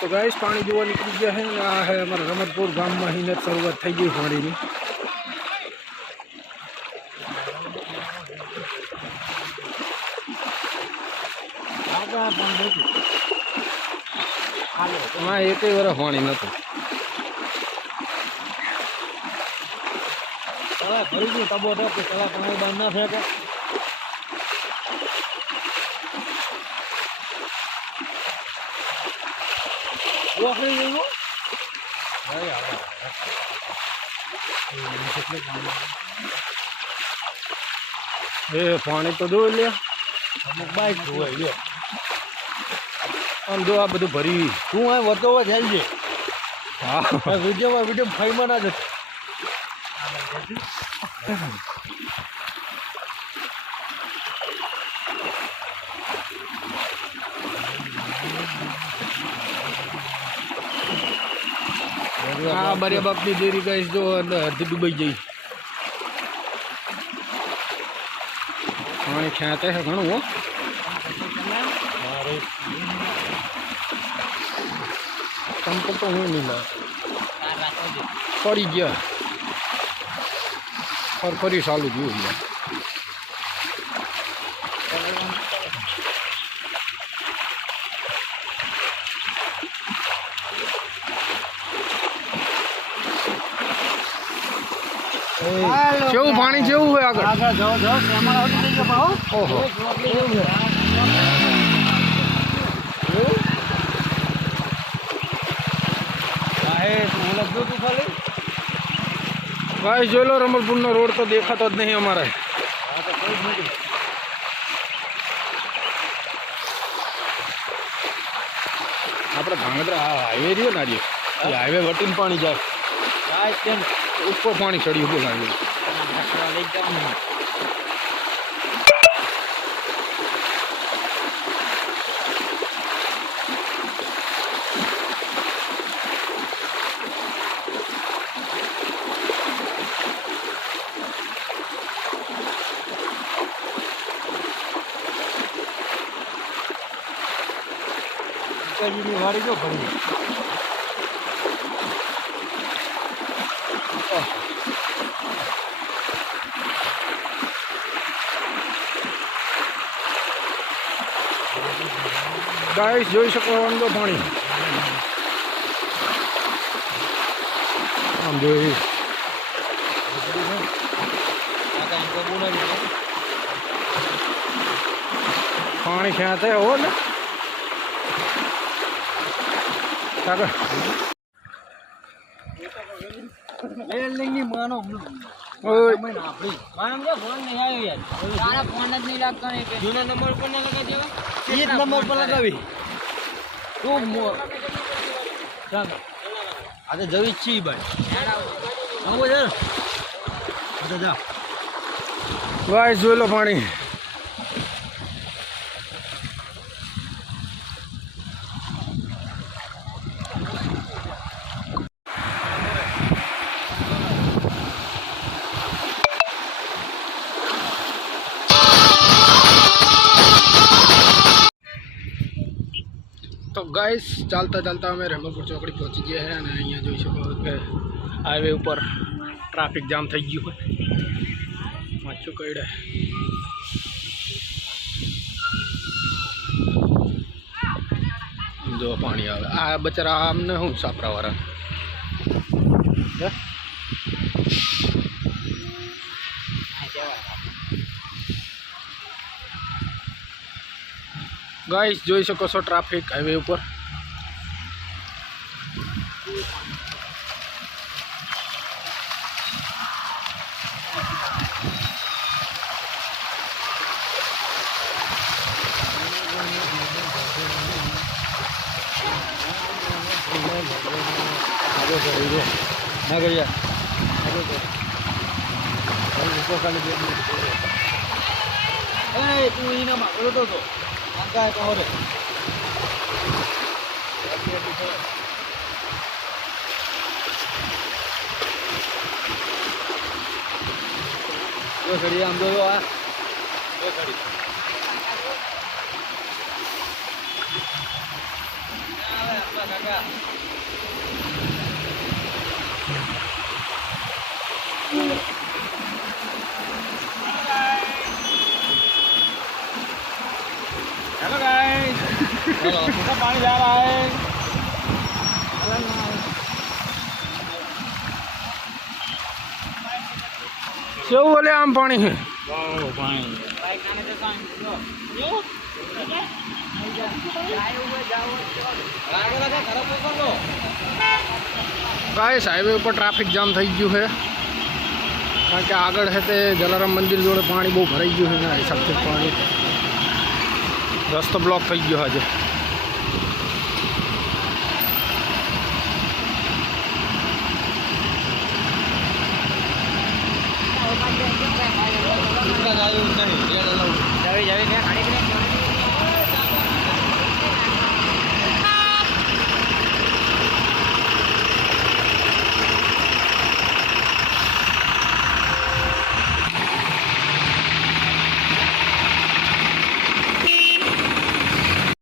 तो गाइस पानी जो निकल गया है आ है हमारे रमतपुर गाम में ही शरूआत थी गई पानी की। हाँ एक वर्ष पानी न तबो तो बंद ना थे पानी तो दो लिया बाइक आम जो आ बधु भरी तू आ वतो जल्दी हाँ वीडियो फाइल में ना जते हाँ बड़े बाप की देरी का जो अर्धी डूबी गई पानी खेते है घणो वो चंपल तो हूँ नहीं ला पड़ी गया और फरी चालू जी हुई है केवू पानी केवू है आगे आगे जाओ जाओ हमारा होटल नहीं जाओ ओहो भाई जो लो रमलपुर नो रोड तो देखा तो नहीं हमारा अपने भांगद्रा हाईवे रही ना जी हाईवे वटीन पानी जाए ऊपर पानी चढ़ी हुई हाईवे वारी जो भरी गाइस જોઈ શકો અંદર પાણી આમ જોઈ પાણી ખેંચે હો ને કાકા ની માનો ઓય માનો કે ફોન નહીં આવ્યો યાર તારા ફોન જ નહીં લાગતો ને જૂના નંબર પર ના લગાવી દેવા એ જ નંબર પર લગાવી તું ચાલ આજે જવી છી ભાઈ આવો યાર જા ગાઈસ જોઈ લો પાણી तो गाइस चालता चालता अमे रमलपुर चौकड़ी पहुंची गए हैं अने अहींया जोई शको के हाईवे पर ट्राफिक जाम थई गयो है माचो कईडे जो पानी आवे आ बचारा आमने हूँ सापरा वाला गाइस જોઈ શકો છો ટ્રાફિક હાઈવે ઉપર ના ગયા તું એના માગલો તો angka itu hore yo khadi am dulu ah yo khadi કાકા हेलो गाइस चलो सुबह पानी जा रहा है કેવું ઓલે આમ પાણી છે पानी ગાઈસ હાઈવે ઉપર ટ્રાફિક જામ થઈ ગયું છે કારણ કે આગળ છે તે જલારામ મંદિર જોડે પાણી બહુ ભરાઈ ગયું છે એના હિસાબથી પાણી રસ્તો બ્લોક થઈ ગયો આજે जावे जावे क्या खाने के लिए